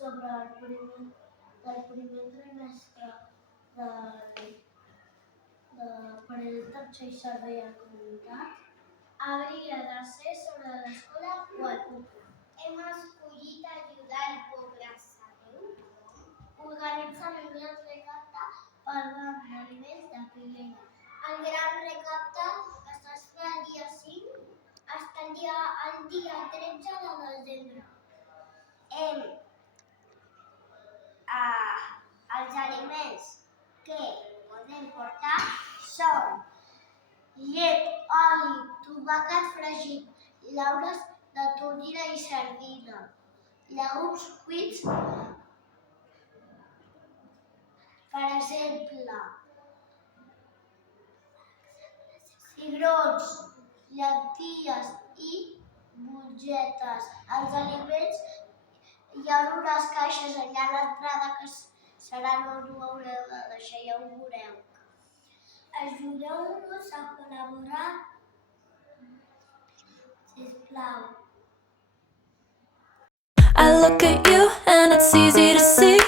sobre del primer trimestre d'aparell tercer i servei a comunitat hauria de ser sobre l'escola 4. Hem escollit ajudar el poble. Sabeu? Organitzar el gran recapte per banc d'aliments de Pilera. El gran recapte es fa el dia 5, està el dia 13 de desembre. Els aliments que podem portar són llet, oli, tomàquet fregit, llaures de tonyina i sardina, llegums cuits, per exemple, cigrons, llenties i mongetes. Els aliments hi ha unes caixes allà a l'entrada que seran on ho haureu de deixar, ja ho veureu. Ajudeu-nos a col·laborar, sisplau. I look at you and it's easy to see